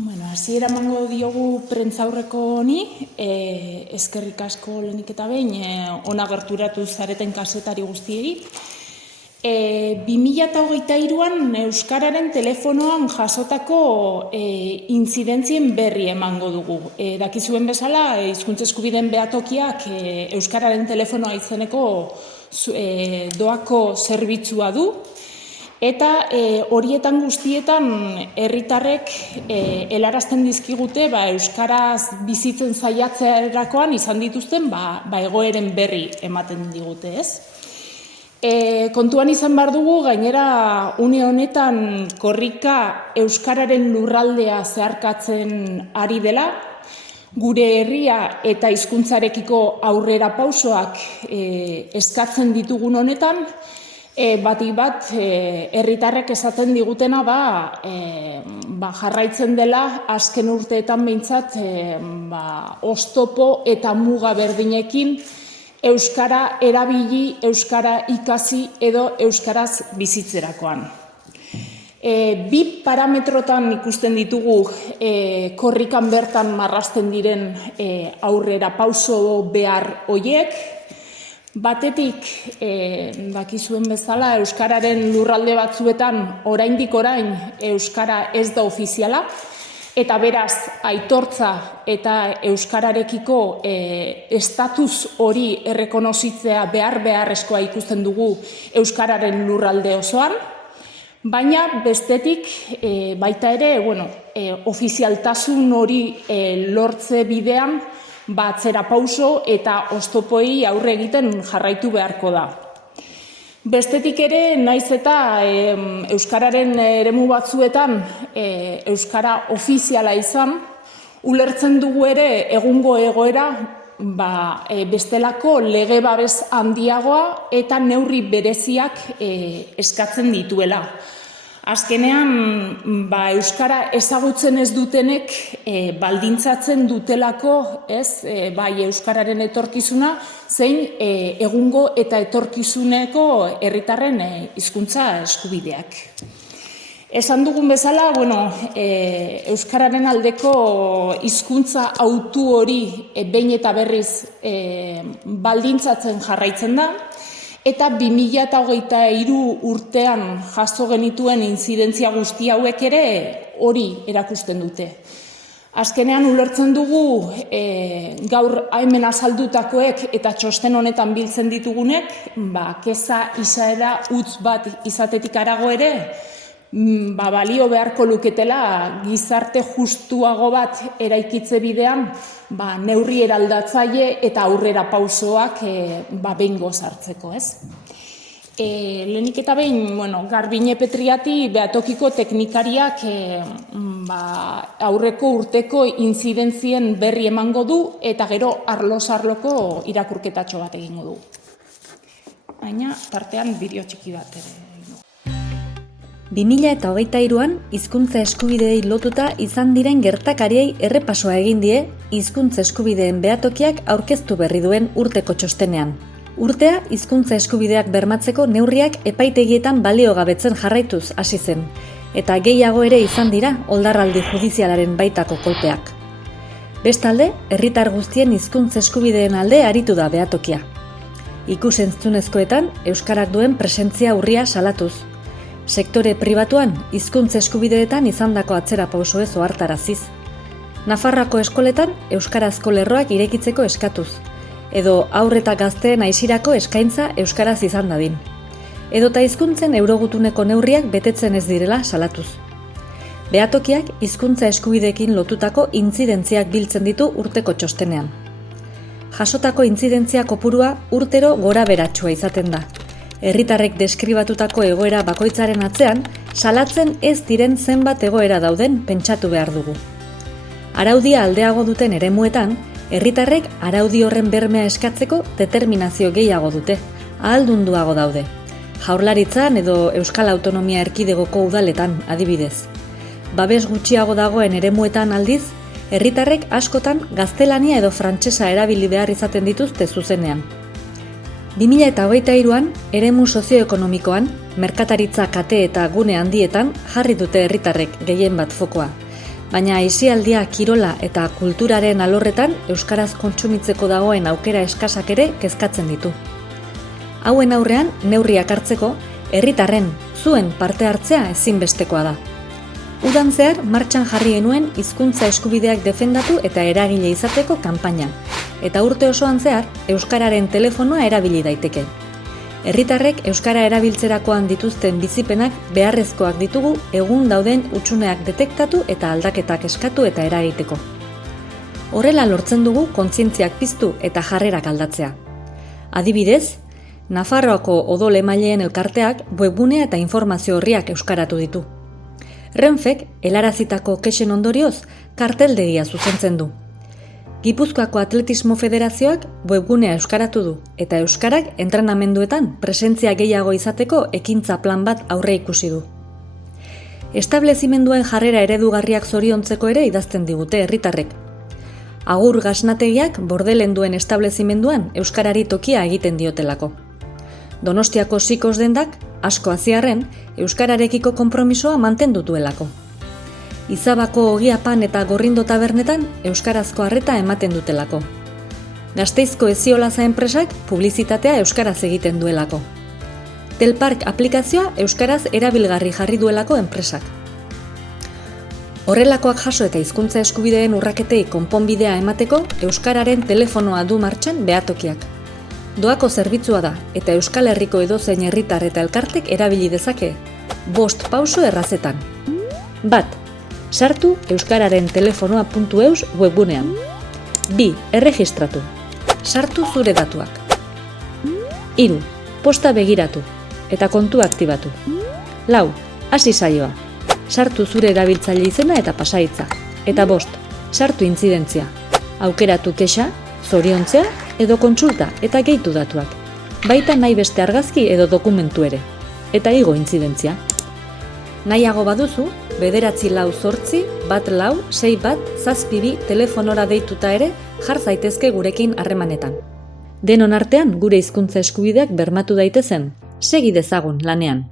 Hasiera emango diogu prentzaurreko honi, eskerrik asko lehenik eta behin, ona gerturatu zareten kazetari guztiei. 2023an Euskararen telefonoan jasotako intzidentzien berri emango dugu. Dakizuen bezala, hizkuntza eskubideen behatokiak Euskararen telefonoa izeneko doako zerbitzua du. Eta horietan guztietan herritarrek helarazten dizkigute euskaraz bizitzen saiatzerakoan izan dituzten egoeren berri ematen digute, ez? Kontuan izan behar dugu, gainera une honetan korrika euskararen lurraldea zeharkatzen ari dela, gure herria eta hizkuntzarekiko aurrera pausoak eskatzen ditugun honetan, batik bat herritarrek esaten digutena jarraitzen dela azken urteetan behintzat oztopo eta muga berdinekin euskara erabili, euskara ikasi edo euskaraz bizitzerakoan. Bi parametrotan ikusten ditugu korrikan bertan marrazten diren aurrera pauso behar horiek. Batetik, dakizuen bezala, euskararen lurralde batzuetan oraindik orain euskara ez da ofiziala, eta beraz aitortza eta euskararekiko estatus hori errekonozitzea beharrezkoa ikusten dugu euskararen lurralde osoan, baina bestetik baita ere, ofizialtasun hori lortze bidean atzera pauso eta oztopoei aurre egiten jarraitu beharko da. Bestetik ere, naiz eta euskararen eremu batzuetan euskara ofiziala izan, ulertzen dugu ere egungo egoera bestelako lege babes handiagoa eta neurri bereziak eskatzen dituela. Azkenean, euskara ezagutzen ez dutenek baldintzatzen dutelako, bai euskararen etorkizuna, zein egungo eta etorkizuneko herritarren hizkuntza eskubideak. Esan dugun bezala, euskararen aldeko hizkuntza autu hori behin eta berriz baldintzatzen jarraitzen da, eta 2023 urtean jaso genituen intzidentzia guzti hauek ere hori erakusten dute. Azkenean ulertzen dugu gaur hemen azaldutakoek eta txosten honetan biltzen ditugunek, keza izaera utz bat izatetik harago ere, balio beharko luketela gizarte justuago bat eraikitze bidean, neurri eraldatzaile eta aurrera pausoak behingoz hartzeko, ez? Lehenik eta behin, Garbine Petriati behatokiko teknikariak aurreko urteko intzidentzien berri emango du eta gero arlo-arloko irakurketatxo bat egingo du. Baina, tartean bideo txiki bat ere. 2023an hizkuntza eskubideei lotuta izan diren gertakariei errepasoa egin die hizkuntza eskubideen behatokiak aurkeztu berri duen urteko txostenean. Urtea hizkuntza eskubideak bermatzeko neurriak epaitegietan baliogabetzen jarraituz hasi zen, eta gehiago ere izan dira oldarraldi judizialaren baitako kolpeak. Bestalde, herritar guztien hizkuntza eskubideen alde aritu da behatokia. Ikus-entzunezkoetan euskarak duen presentzia urria salatuz. Sektore pribatuan, hizkuntza eskubideetan izandako atzera pausoez ohartaraziz. Nafarroako eskoletan euskarazko lerroak irekitzeko eskatuz, edo haur eta gazteen aisirako eskaintza euskaraz izan dadin. Edota hizkuntzen eurogutuneko neurriak betetzen ez direla salatuz. Behatokiak hizkuntza eskubideekin lotutako intzidentziak biltzen ditu urteko txostenean. Jasotako intzidentzia kopurua urtero gora beratsua izaten da. Herritarrek deskribatutako egoera bakoitzaren atzean, salatzen ez diren zenbat egoera dauden pentsatu behar dugu. Araudia aldeago duten eremuetan, herritarrek araudi horren bermea eskatzeko determinazio gehiago dute, ahaldunduago daude. Jaurlaritzan edo Euskal Autonomia Erkidegoko udaletan adibidez. Babes gutxiago dagoen eremuetan aldiz, herritarrek askotan gaztelania edo frantsesa erabili behar izaten dituzte zuzenean. 2023an, eremu sozioekonomikoan, merkataritza kate eta gune handietan jarri dute herritarrek gehien bat fokoa. Baina aisialdia, kirola eta kulturaren alorretan euskaraz kontsumitzeko dagoen aukera eskasak ere kezkatzen ditu. Hauen aurrean, neurriak hartzeko, herritarren, zuen parte hartzea ezinbestekoa da. Udan zehar, martxan jarri genuen hizkuntza eskubideak defendatu eta eragile izateko kanpaina, eta urte osoan zehar, euskararen telefonoa erabili daiteke. Herritarrek euskara erabiltzerakoan dituzten bizipenak beharrezkoak ditugu egun dauden hutsuneak detektatu eta aldaketak eskatu eta eragiteko. Horrela lortzen dugu kontzientziak piztu eta jarrerak aldatzea. Adibidez, Nafarroako odol emaileen elkarteak webgunea eta informazio horriak euskaratu ditu. Renfek helarazitako kexen ondorioz karteldegia zuzentzen du. Gipuzkoako Atletismo Federazioak webgunea euskaratu du eta euskarak entrenamenduetan presentzia gehiago izateko ekintza plan bat aurre ikusi du. Establezimenduen jarrera eredugarriak zoriontzeko ere idazten digute herritarrek. Agur gasnategiak bordelen duen establezimenduan euskarari tokia egiten diotelako. Donostiako Sikos dendak, asko haziarren, euskararekiko konpromisoa mantendu duelako. Izabako Ogiapan eta Gorrindo tabernetan euskarazko arreta ematen dutelako. Gasteizko Eziolaza enpresak publizitatea euskaraz egiten duelako. Telpark aplikazioa euskaraz erabilgarri jarri duelako enpresak. Horrelakoak jaso eta hizkuntza eskubideen urraketei konponbidea emateko euskararen telefonoa du martxan behatokiak. Doako zerbitzua da eta Euskal Herriko edozein herritar eta elkartek erabili dezake. 5 pauso errazetan. 1. Sartu euskararen telefonoa.eus webgunean. 2. Erregistratu. Sartu zure datuak. 3. Posta begiratu eta kontua aktibatu. 4. Hasi saioa. Sartu zure erabiltzaile izena eta pasahitza. Eta 5. Sartu intzidentzia. Aukeratu kexa, zoriontzea edo kontsulta eta gehitu datuak. Baita nahi beste argazki edo dokumentu ere. Eta igo intzidentzia. Nahiago baduzu, 948-14-61-62 telefonora deituta ere jar zaitezke gurekin harremanetan. Denon artean gure hizkuntza eskubideak bermatu daitezen, segi dezagun lanean.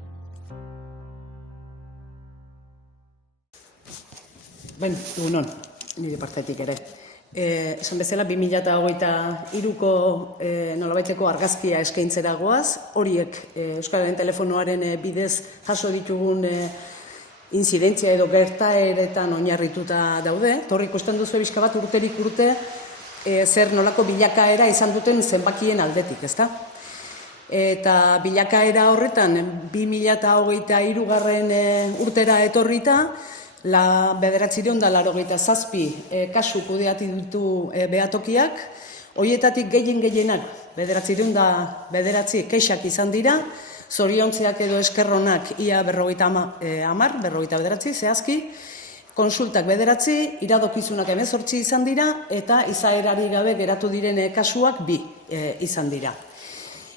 Egunon, nire partetik ere. Esan bezala, 2023ko nolabaiteko argazkia eskaintzera goaz, horiek Euskararen telefonoaren bidez jaso ditugun inzidentzia edo gertaeretan oinarrituta daude. Torri ikusten duzu bizka bat urterik urte zer nolako bilakaera izan duten zenbakien aldetik, ezta? Eta bilakaera horretan 2023 urtera etorrita, 987 kasu kudeatu ditu behatokiak, horietatik gehienak 909 kexak izan dira, zoriontziak edo eskerronak ia 59 zehazki, konsultak 9, iradokizunak 18 izan dira, eta izaerari gabe geratu diren kasuak 2 izan dira.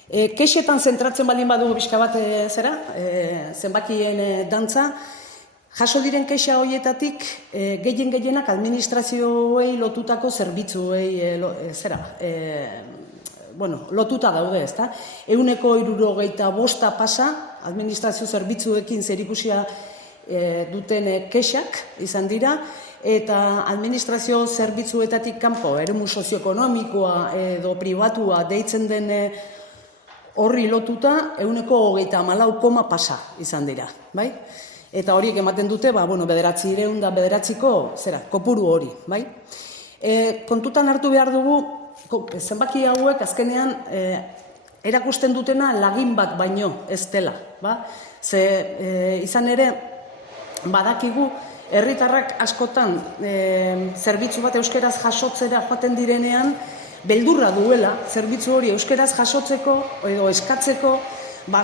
Kexetan zentratzen baldin badugu bizka bat zenbakien dantza, jaso diren kexa horietatik gehienak administrazioei lotutako zerbitzuei lotuta daude, ezta? 165 pasa administrazio zerbitzuekin zerikusia duten kexak izan dira, eta administrazio zerbitzuetatik kanpo, eremu sozioekonomikoa edo pribatua deitzen den horri lotuta 134 pasa izan dira, bai? Eta horiek ematen dute, 900ko kopuru hori, bai? Kontutan hartu behar dugu, zenbaki hauek azkenean erakusten dutena lagin bat baino ez dela, ba? Izan ere, badakigu, herritarrak askotan zerbitzu bat euskeraz jasotzera joaten direnean, beldurra duela, zerbitzu hori euskeraz jasotzeko edo eskatzeko,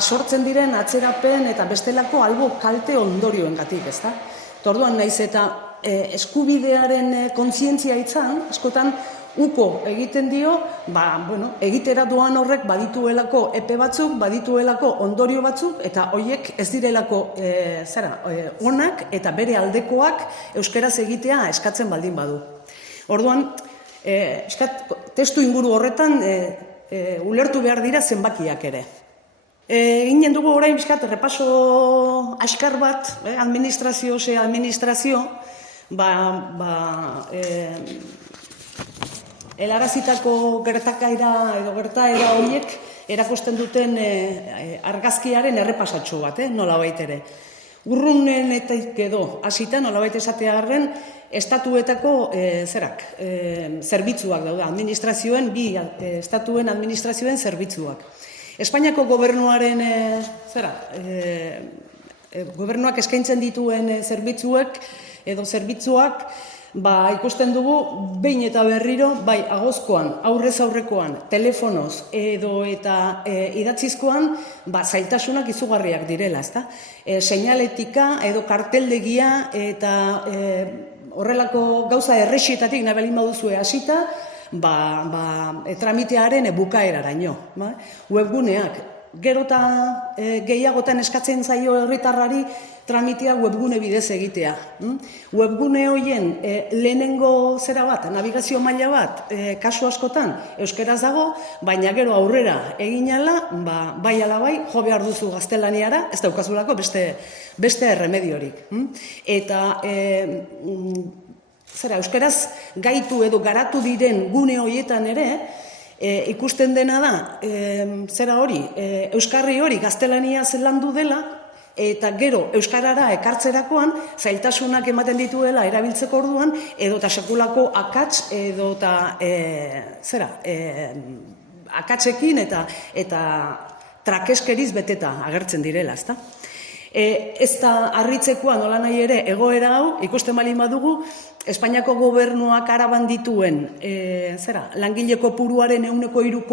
sortzen diren atzerapen eta bestelako albo kalte ondorioengatik, ezta? Orduan naiz eta eskubidearen kontzientzia izan, askotan uko egiten dio, egitera doan horrek badituelako epe batzuk, badituelako ondorio batzuk, eta horiek ez direlako onak eta bere aldekoak euskeraz egitea eskatzen baldin badu. Orduan, testu inguru horretan ulertu behar dira zenbakiak ere. Ginen dugu orain bizkat repaso askar bat, administrazio, helarazitako gertakaera edo gertaera horiek erakusten duten argazkiaren errepasatxo bat, nolabait ere. Urrunenetik edo hasita nolabait esatearren estatuetako zerbitzuak daude, administrazioen, estatuen administrazioen zerbitzuak. Espainiako gobernuaren, gobernuak eskaintzen dituen zerbitzuak edo zerbitzuak, ikusten dugu behin eta berriro, bai agozkoan, aurrez aurrekoan, telefonoz edo eta idatzizkoan, zailtasunak izugarriak direla, ezta? Seinaletika edo karteldegia eta horrelako gauza errexietatik nabalin baduzue hasita, tramitearen bukaeraraino. Webguneak, gero eta gehiagotan eskatzen zaio herritarrari tramitea webgune bidez egitea. Webgune horien lehenengo navigazio maila bat, kasu askotan euskaraz dago, baina gero aurrera egin ala, bai ala bai, jo behar duzu gaztelaniara, ez daukazulako beste erremediorik. Eta euskaraz gaitu edo garatu diren gune horietan ere, ikusten dena da, euskarri hori gaztelaniaz landu dela, eta gero euskarara ekartzerakoan zailtasunak ematen dituela erabiltzeko orduan, edo eta sekulako akats, edo eta akatsekin eta trakeskeriz beteta agertzen direla, ezta? Ez da harritzekoa nola nahi ere egoera hau, ikusten baldin badugu, Espainiako gobernuak araban dituen langile kopuruaren 3,6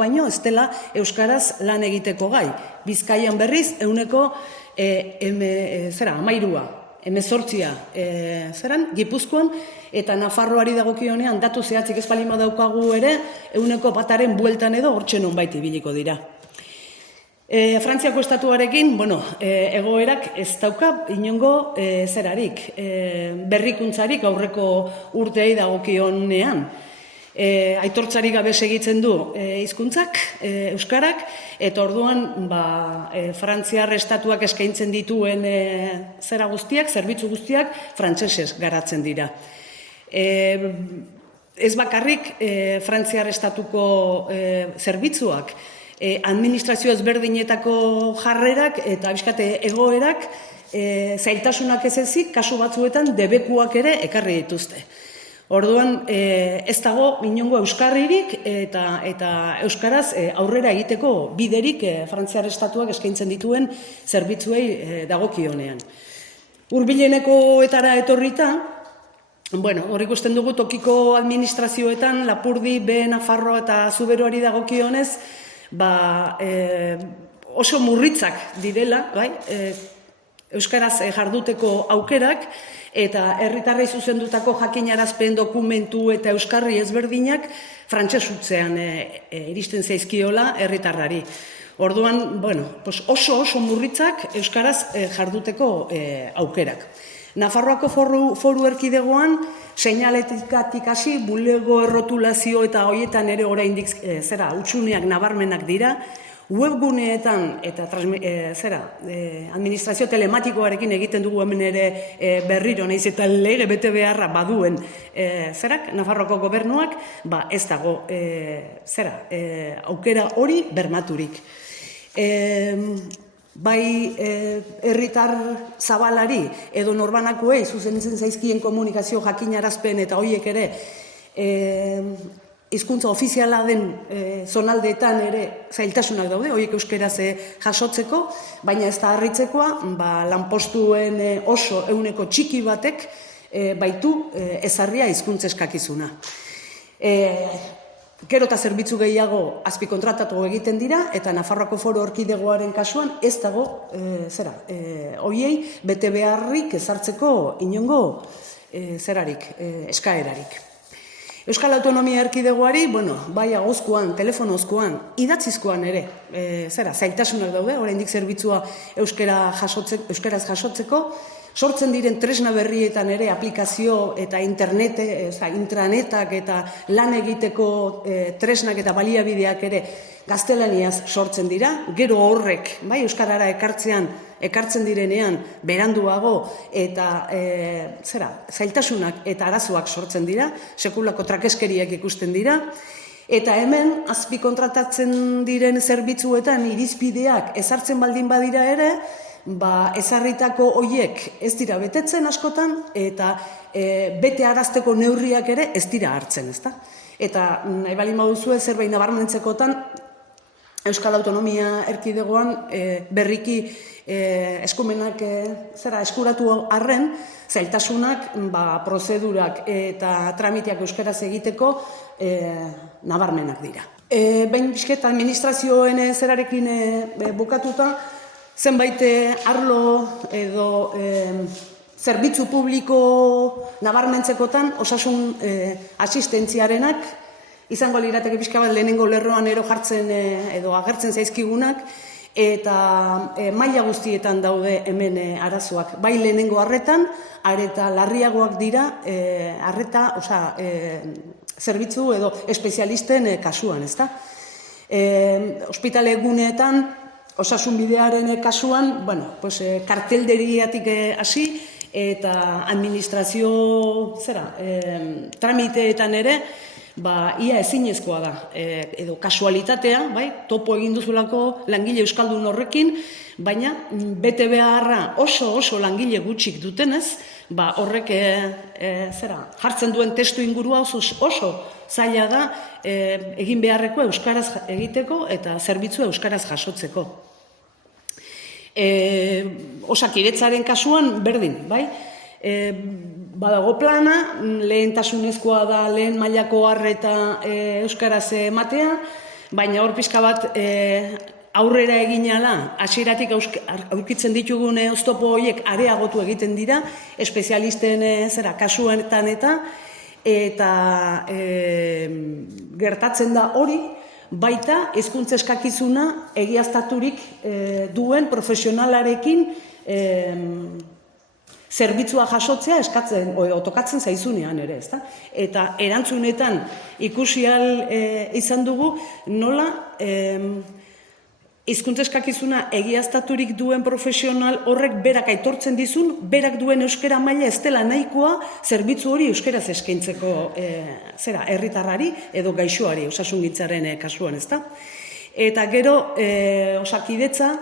baino ez dela euskaraz lan egiteko gai. Bizkaian berriz 13%, Gipuzkoan, eta Nafarroari dagokionean datu zehatzik ez baldin badaukagu ere 1% bueltan edo hortxe nonbait ibiliko dira. Frantziako estatuarekin, egoerak ez dauka inongo berrikuntzarik aurreko urteei dagokionean. Aitortzarik gabe segitzen du hizkuntzak, euskarak, eta orduan Frantziar estatuak eskaintzen dituen zerbitzu guztiak frantsesez garatzen dira. Ez bakarrik Frantziar estatuko zerbitzuak, administrazio ezberdinetako jarrerak eta egoerak zailtasunak ez ezik, kasu batzuetan debekuak ere ekarri dituzte. Orduan ez dago inongo euskarririk eta euskaraz aurrera egiteko biderik Frantziar estatuak eskaintzen dituen zerbitzuei dagokionean. Hurbileneko-etara etorrita, hor ikusten dugu tokiko administrazioetan Lapurdi, Nafarroa eta Zuberoari dagokionez, oso murritzak direla, euskaraz jarduteko aukerak, eta herritarrei zuzendutako jakinarazpen dokumentu eta euskarri ezberdinak frantsesutzean iristen zaizkiola herritarrari. Orduan, oso murritzak euskaraz jarduteko aukerak. Nafarroako foru erkidegoan, seinaletikatik hasi, bulego errotulazio eta hoietan ere oraindik hutsuneak nabarmenak dira, webguneetan eta administrazio telematikoarekin egiten dugu hemen ere berriro, nahiz eta lege bete beharra baduen Nafarroako gobernuak, ez dago aukera hori bermaturik. Bai herritar zabalari edo norbanakoei zuzentzen zaizkien komunikazio jakinarazpen eta horiek ere hizkuntza ofiziala den zonaldeetan ere zailtasunak daude, horiek euskeraz jasotzeko, baina ez da harritzekoa, lanpostuen oso ehuneko txiki batek baitu ezarria hizkuntza eskakizuna. Gero eta zerbitzu gehiago azpikontratatu egiten dira, eta Nafarroako foru erkidegoaren kasuan ez dago horiei bete beharrik ezartzeko inongo eskaerarik. Euskal Autonomia Erkidegoari, bai agozkoan, telefonozkoan, idatzizkoan ere, zailtasunak daude, oraindik zerbitzua euskaraz jasotzeko, sortzen diren tresna berrietan ere aplikazio eta intranetak eta lan egiteko tresnak eta baliabideak ere gaztelaniaz sortzen dira, gero horrek, bai, euskarara ekartzean ekartzen direnean beranduago eta zailtasunak eta arazoak sortzen dira, sekulako trakeskeriak ikusten dira, eta hemen azpikontratatzen diren zerbitzuetan irizpideak ezartzen baldin badira ere, ezarritako horiek ez dira betetzen askotan eta bete arazteko neurriak ere ez dira hartzen, ezta? Eta nahi baldin baduzue zerbait nabarmentzekotan Euskal Autonomia Erkidegoan berriki eskumenak eskuratu arren, zailtasunak prozedurak eta tramiteak euskaraz egiteko nabarmenak dira. Behin bizket administrazioen zerarekin bukatuta, zenbait arlo edo zerbitzu publiko nabarmentzekotan osasun asistentziarenak izango lirateke pixka bat lehenengo lerroan jartzen edo agertzen zaizkigunak, eta maila guztietan daude hemen arazoak. Bai lehenengo arretan, areta larriagoak dira, zerbitzu edo espezialisten kasuan, ezta? Ospitale guneetan, osasun bidearen kasuan, kartelderiatik hasi, eta administrazio tramiteetan ere, ia ezinezkoa da, edo kasualitatea, topo egin duzulako langile euskaldun horrekin, baina bete beharra oso langile gutxik dutenez, horrek jartzen duen testu ingurua oso zaila da egin beharreko euskaraz egiteko eta zerbitzu euskaraz jasotzeko. Osakidetzaren kasuan berdin, badago plana, lehentasunezkoa da lehen mailako arreta euskaraz ematea, baina hor pixka bat aurrera eginala, hasieratik aurkitzen ditugun oztopo horiek areagotu egiten dira, espezialisten kasuetan eta gertatzen da hori, baita hizkuntza eskakizuna egiaztaturik duen profesionalarekin zerbitzua jasotzea eskatzen, tokatzen zaizunean ere, ezta? Eta erantzunetan ikusi ahal izan dugu nola hizkuntza eskakizuna egiaztaturik duen profesional horrek berak aitortzen dizun, berak duen euskara maila ez dela nahikoa zerbitzu hori euskaraz eskaintzeko herritarrari edo gaixoari osasungintzaren kasuan, ezta? Eta gero osakidetza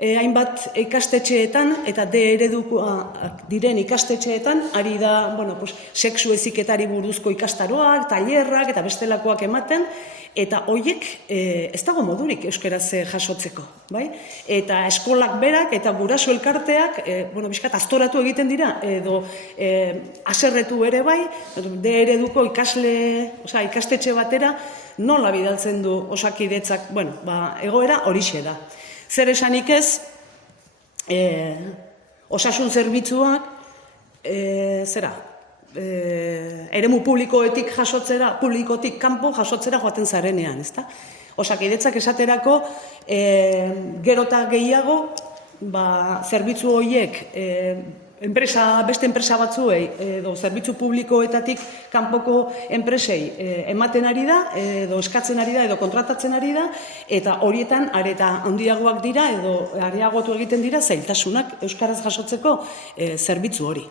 hainbat ikastetxeetan eta D eredukoak diren ikastetxeetan ari da sexu heziketari buruzko ikastaroak, tailerrak eta bestelakoak ematen, eta horiek ez dago modurik euskaraz jasotzeko. Eta eskolak berak eta guraso elkarteak bizkat astoratu egiten dira, edo haserretu ere D ereduko ikastetxe batera nola bidaltzen du osakidetzak, egoera horixe da. Zer esanik ez, osasun zerbitzuak, eremu publikotik jasotzera, publikotik kanpo jasotzera joaten zarenean, ezta? Osakidetzak esaterako, gero eta gehiago, zerbitzu horiek, beste enpresa batzuei, edo zerbitzu publikoetatik kanpoko enpresei ematen ari da, edo eskatzen ari da, edo kontratatzen ari da, eta horietan areta handiagoak dira, edo areagotu egiten dira, zailtasunak euskaraz jasotzeko zerbitzu hori.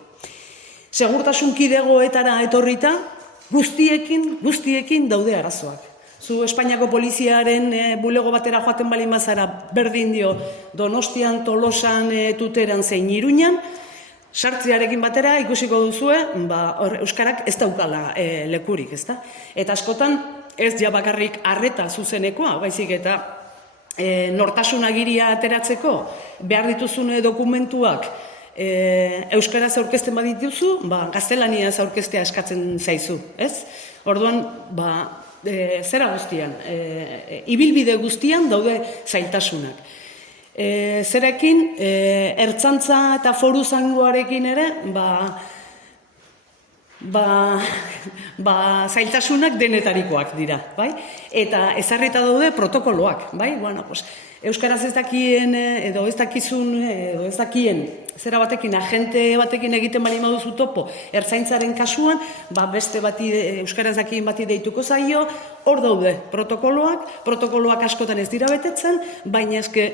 Segurtasun kidegoetara etorrita, guztiekin daude arazoak. Zu Espainiako poliziaren bulego batera joaten baldin bazara berdin dio Donostian, Tolosan, Tuteran zein Iruñan, sartzearekin batera ikusiko duzue, euskarak ez daukala lekurik, ezta? Eta askotan ez ja bakarrik arreta zuzenekoa, baizik eta nortasun agiria ateratzeko behar dituzun dokumentuak euskaraz aurkezten badituzu, gaztelaniaz aurkeztea eskatzen zaizu, ez? Orduan, zera guztian, ibilbide guztian daude zailtasunak. Zerekin, ertzantza eta foruzangoarekin ere, zailtasunak denetarikoak dira, bai? Eta ezarrita daude protokoloak, bai? Euskaraz ez dakien, edo ez dakizun, edo ez dakien, zera batekin, agente batekin egiten bali maduzu topo, ertzaintzaren kasuan, beste bati, euskaraz dakien bati deituko zaio, hor daude protokoloak askotan ez dira betetzen, baina eske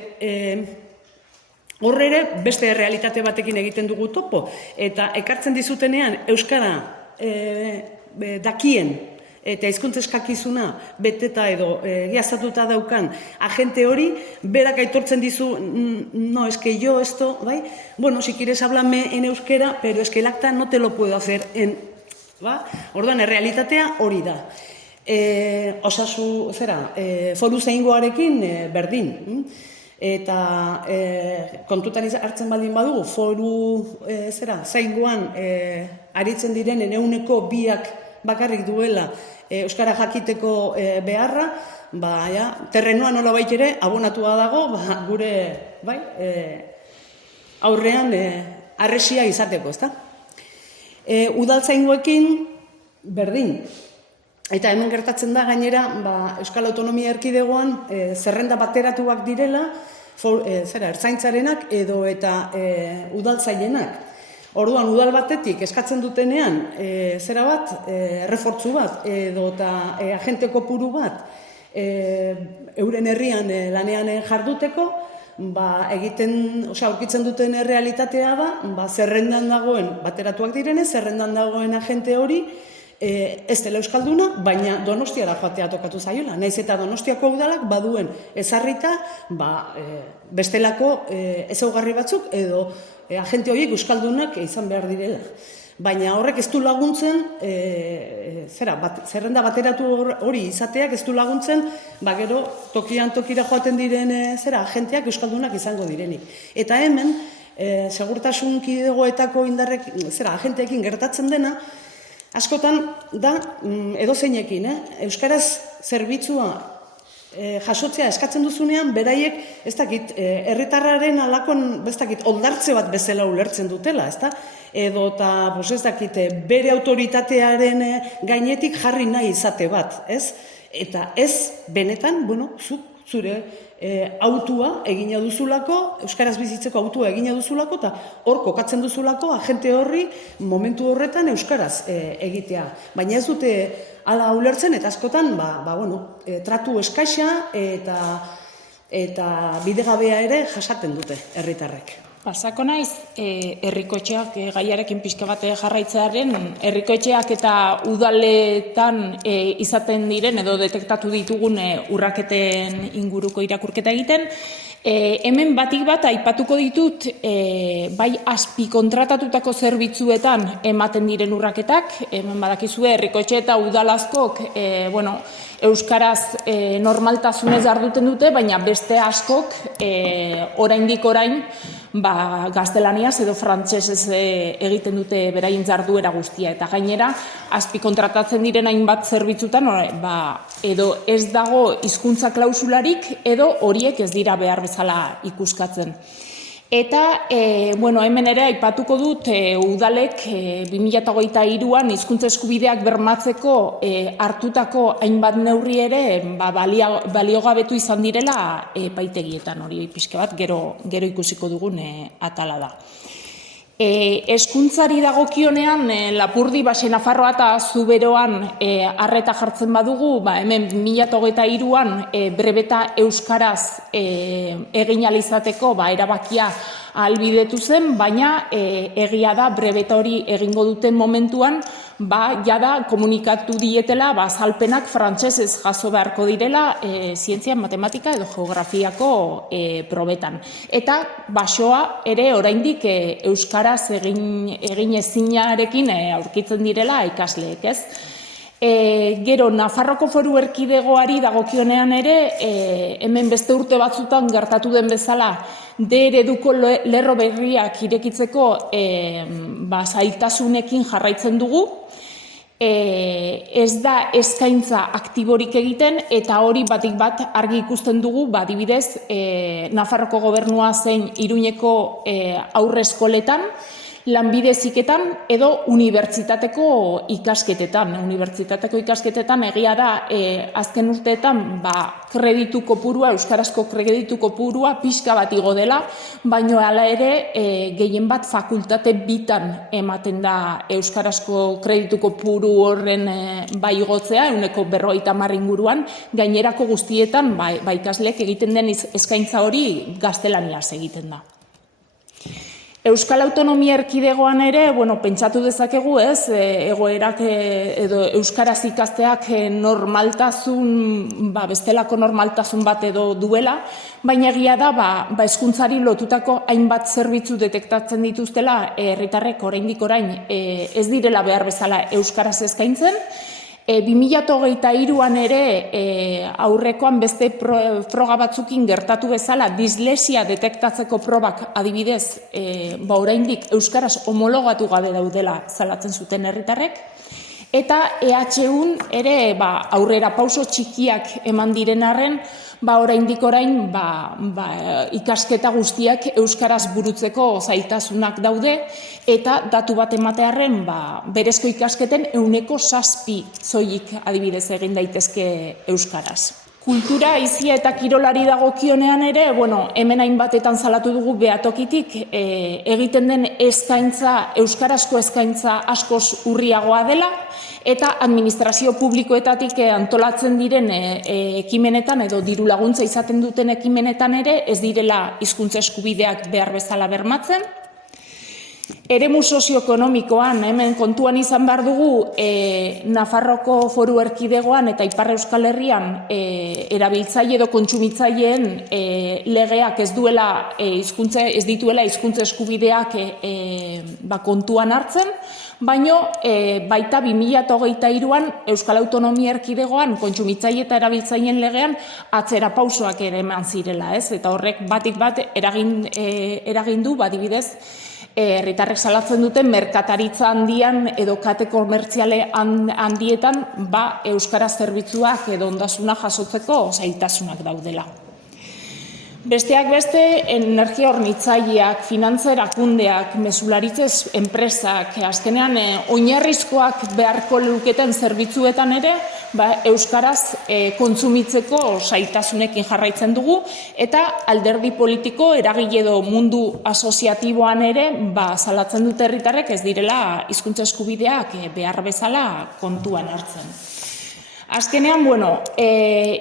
Hor ere, beste realitate batekin egiten dugu topo, eta ekartzen dizutenean euskara dakien eta hizkuntza eskakizuna beteta edo egiaztatuta daukan agente hori, berak aitortzen dizu, no, es que yo esto, bai? Bueno, si quieres háblame en euskera, pero es que el acta no te lo puedo hacer en, ba? Orduan, realitatea hori da. Foru zaingoarekin berdin. Eta kontutan hartzen baldin badugu, foru zaingoan aritzen direnen 2% bakarrik duela euskara jakiteko beharra, terrenoa nolabait ere abonatua dago gure aurrean harresia izateko, ezta? Udaltzaingoekin berdin. Eta hemen gertatzen da gainera, Euskal Autonomia Erkidegoan zerrenda bateratuak direla, ertzaintzarenak edo eta udaltzailenak. Orduan, udal batetik eskatzen dutenean, errefortzu bat, edo eta agente kopuru bat, euren herrian lanean jarduteko, aurkitzen duten realitatea da, zerrendan dagoen, bateratuak direnez, zerrendan dagoen agente hori, ez dela euskalduna, baina Donostiara joatea tokatu zaiola. Naiz eta Donostiako udalak baduen ezarrita bestelako ezaugarri batzuk edo agente horiek euskaldunak izan behar direla. Baina horrek ez du laguntzen, zerrenda bateratu hori izateak ez du laguntzen, gero tokian tokira joaten diren agenteak euskaldunak izango direnik. Eta hemen, segurtasun kidegoetako agenteekin gertatzen dena, askotan da edozeinekin, euskaraz zerbitzua jasotzea eskatzen duzunean, beraiek, ez dakit, herritarraren alakon, ez dakit, oldartze bat bezala ulertzen dutela, ez da? Edo eta, ez dakit, bere autoritatearen gainetik jarri nahi izate bat, ez? Eta ez, benetan, zure autua egina duzulako, euskaraz bizitzeko autua egina duzulako, eta hor kokatzen duzulako agente horri momentu horretan euskaraz egitea. Baina ez dute hala ulertzen, eta askotan, tratu eskaisa eta bidegabea ere jasaten dute herritarrek. Pasako naiz, herrikoetxeak gaiarekin pixka bat jarraitzearen, herrikoetxeak eta udaletan izaten diren edo detektatu ditugun urraketen inguruko irakurketa egiten. Hemen batik bat aipatuko ditut, bai azpi kontratatutako zerbitzuetan ematen diren urraketak, hemen badakizue herrikoetxe eta udalazkok, euskaraz normaltasunez arduten dute, baina beste askok oraindik orain gaztelaniaz edo frantsesez egiten dute beraien jarduera guztia. Eta gainera, azpi kontratatzen diren hainbat zerbitzutan, edo ez dago hizkuntza klausularik, edo horiek ez dira behar bezala ikuskatzen. Eta, hemen ere aipatuko dut udalek 2023an hizkuntza eskubideak bermatzeko hartutako hainbat neurri ere baliogabetu izan direla epaitegietan, hori pixka bat gero ikusiko dugun atala da. Hezkuntzari dagokionean Lapurdi, Baxe Nafarroa eta Zuberoan arreta jartzen badugu, hemen 2023an brebeta euskaraz egin ahal izateko erabakia ahalbidetu zen, baina egia da brebeta hori egingo duten momentuan jada komunikatu dietela azalpenak frantsesez jaso beharko direla zientzia, matematika edo geografiako probetan. Eta basoa ere oraindik euskaraz egin ezinarekin aurkitzen direla ikasleek, ez? Gero, Nafarroko Foru Erkidegoari dagokionean ere, hemen beste urte batzutan gertatu den bezala, D ereduko lerro berriak irekitzeko zailtasunekin jarraitzen dugu, ez da eskaintza aktiborik egiten, eta hori batik bat argi ikusten dugu, adibidez, Nafarroko gobernua zein Iruñeko aurreskoletan, lanbide heziketan edo unibertsitateko ikasketetan. Unibertsitateko ikasketetan egia da azken urteetan kreditu kopurua, euskarazko kreditu kopurua pixka bat igo dela, baina hala ere gehien bat fakultate bitan ematen da euskarazko kreditu kopuru horren igotzea, 50% inguruan, gainerako guztietan ikasleek egiten den eskaintza hori gaztelaniaz egiten da. Euskal Autonomia Erkidegoan ere, pentsatu dezakegu ez, egoerak edo euskaraz ikasteak normaltasun, bestelako normaltasun bat edo duela, baina egia da, hezkuntzari lotutako hainbat zerbitzu detektatzen dituztela herritarrek oraindik orain ez direla behar bezala euskaraz eskaintzen. 2023an ere aurrekoan beste froga batzukin gertatu bezala dislesia detektatzeko probak adibidez oraindik euskaraz homologatu gabe daudela salatzen zuten herritarrek. Eta EHUn ere aurrera pauso txikiak eman diren arren, oraindik orain ikasketa guztiak euskaraz burutzeko zailtasunak daude, eta datu bat ematearren berezko ikasketen 7% soilik adibidez egin daitezke euskaraz. Kultura, aizia eta kirolari dagokionean ere, hemen hainbatetan salatu dugu behatokitik, egiten den eskaintza, euskarazko eskaintza askoz urriagoa dela, eta administrazio publikoetatik antolatzen diren ekimenetan edo diru laguntza izaten duten ekimenetan ere ez direla hizkuntza eskubideak behar bezala bermatzen. Eremu sozioekonomikoan, hemen kontuan izan behar dugu, Nafarroko Foru Erkidegoan eta Ipar Euskal Herrian erabiltzaile edo kontsumitzaileen legeak ez dituela hizkuntza eskubideak kontuan hartzen, baina baita 2023an Euskal Autonomia Erkidegoan kontsumitzaile eta erabiltzaileen legean atzera pausoak ere eman zirela, eta horrek batik bat eragin du, adibidez, herritarrek salatzen duten merkataritza handian edo kate komertziale handietan euskaraz zerbitzuak edo ondasuna jasotzeko zailtasunak daudela. Besteak beste, energia hornitzaileak, finantza erakundeak, mezularitzez enpresak, azkenean oinarrizkoak beharko luketen zerbitzuetan ere, euskaraz kontsumitzeko zailtasunekin jarraitzen dugu, eta alderdi politiko eragile edo mundu asoziatiboan ere, salatzen dute herritarrek ez direla hizkuntza eskubideak behar bezala kontuan hartzen. Azkenean,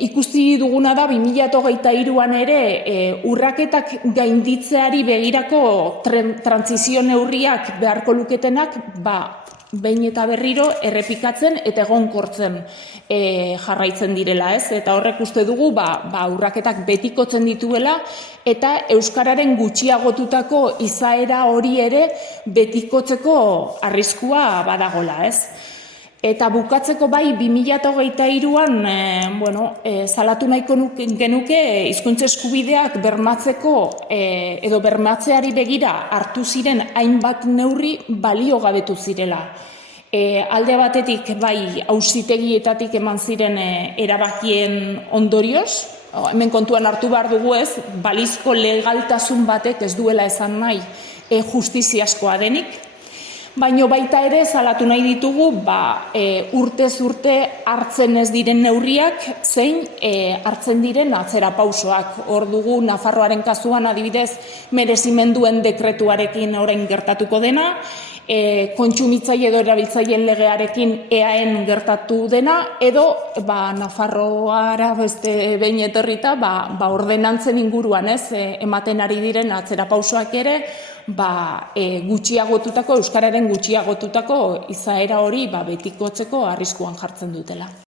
ikusti duguna da 2023an ere urraketak gainditzeari begirako trantsizio neurriak beharko luketenak behin eta berriro errepikatzen eta egonkortzen jarraitzen direla, eta horrek uste dugu urraketak betikotzen dituela eta euskararen gutxiagotutako izaera hori ere betikotzeko arriskua badagola, Eta bukatzeko 2023an salatu nahiko genuke hizkuntza eskubideak bermatzeko edo bermatzeari begira hartu ziren hainbat neurri baliogabetu zirela. Alde batetik auzitegietatik eman ziren erabakien ondorioz, hemen kontuan hartu behar dugu balizko legaltasun batek ez duela esan nahi justiziazkoa denik, baina baita ere salatu nahi ditugu urtez urte hartzen ez diren neurriak zein hartzen diren atzera pausoak. Hor dugu Nafarroaren kasuan adibidez merezimenduen dekretuarekin orain gertatuko dena, kontsumitzaile edo erabiltzaileen legearekin EAen gertatu dena, edo Nafarroara beste behin etorrita ordenantzen inguruan ematen ari diren atzera pausoak ere gutxiagotutako, euskararen gutxiagotutako izaera hori betikotzeko arriskuan jartzen dutela.